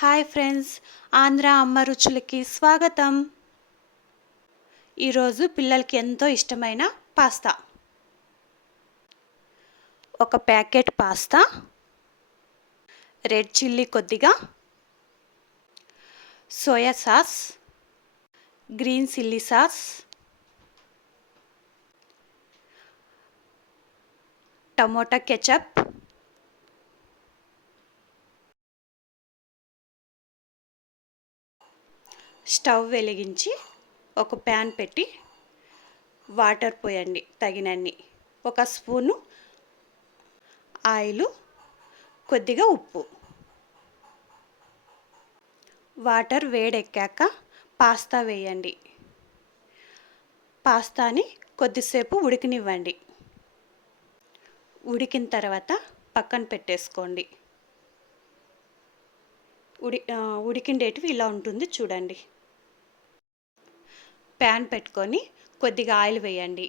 Hi friends, Andhra అమ్మ రుచులకి స్వాగతం. ఈరోజు పిల్లలకి ఎంతో ఇష్టమైన పాస్తా. ఒక ప్యాకెట్ పాస్తా, రెడ్ చిల్లీ కొద్దిగా, soya sauce, green chilli sauce, tomato ketchup, stove వెలిగించి ఒక ప్యాన్ పెట్టి వాటర్ పోయండి తగినన్ని. ఒక స్పూను ఆయిలు, కొద్దిగా ఉప్పు. వాటర్ వేడెక్కాక పాస్తా వేయండి. పాస్తాని కొద్దిసేపు ఉడికినివ్వండి. ఉడికిన తర్వాత పక్కన పెట్టేసుకోండి. ఉడికిండేటివి ఇలా ఉంటుంది చూడండి. ప్యాన్ పెట్టుకొని కొద్దిగా ఆయిల్ వేయండి.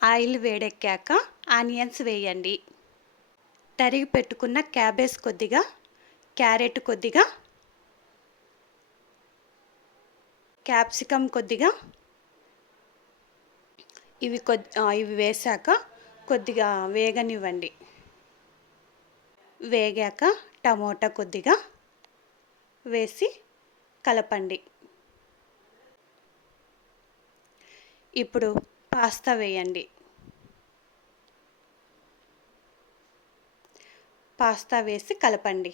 ఆయిల్ వేడెక్కాక ఆనియన్స్ వేయండి. తరిగి పెట్టుకున్న క్యాబేజ్ కొద్దిగా, క్యారెట్ కొద్దిగా, క్యాప్సికమ్ కొద్దిగా, ఇవి వేశాక కొద్దిగా వేగనివ్వండి. వేగాక టమోటా కొద్దిగా వేసి కలపండి. ఇప్పుడు పాస్తా వేయండి. పాస్తా వేసి కలపండి.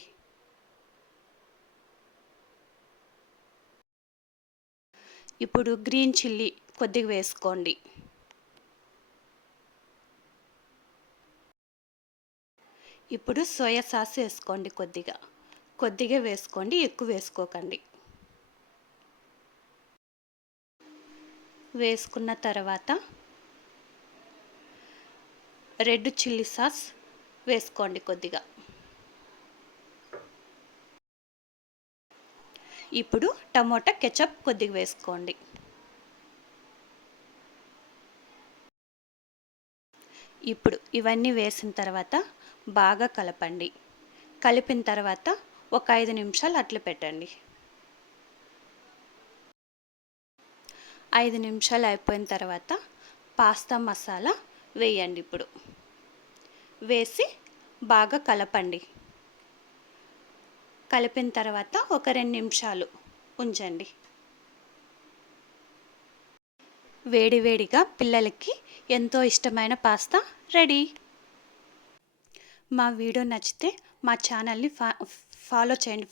ఇప్పుడు గ్రీన్ చిల్లీ కొద్దిగా వేసుకోండి. ఇప్పుడు సోయా సాస్ వేసుకోండి. కొద్దిగా వేసుకోండి, ఎక్కువ వేసుకోకండి. వేసుకున్న తర్వాత రెడ్ చిల్లీ సాస్ వేసుకోండి కొద్దిగా. ఇప్పుడు టమోటా కెచప్ కొద్దిగా వేసుకోండి. ఇప్పుడు ఇవన్నీ వేసిన తర్వాత బాగా కలపండి. కలిపిన తర్వాత ఒక 5 నిమిషాలు అట్లా పెట్టండి. 5 నిమిషాలు అయిపోయిన తర్వాత పాస్తా మసాలా వేయండి. ఇప్పుడు వేసి బాగా కలపండి. కలిపిన తర్వాత ఒక 2 నిమిషాలు ఉంచండి. వేడివేడిగా పిల్లలకి ఎంతో ఇష్టమైన పాస్తా రెడీ. మా వీడియో నచ్చితే మా ఛానల్ని ఫాలో చేయండి.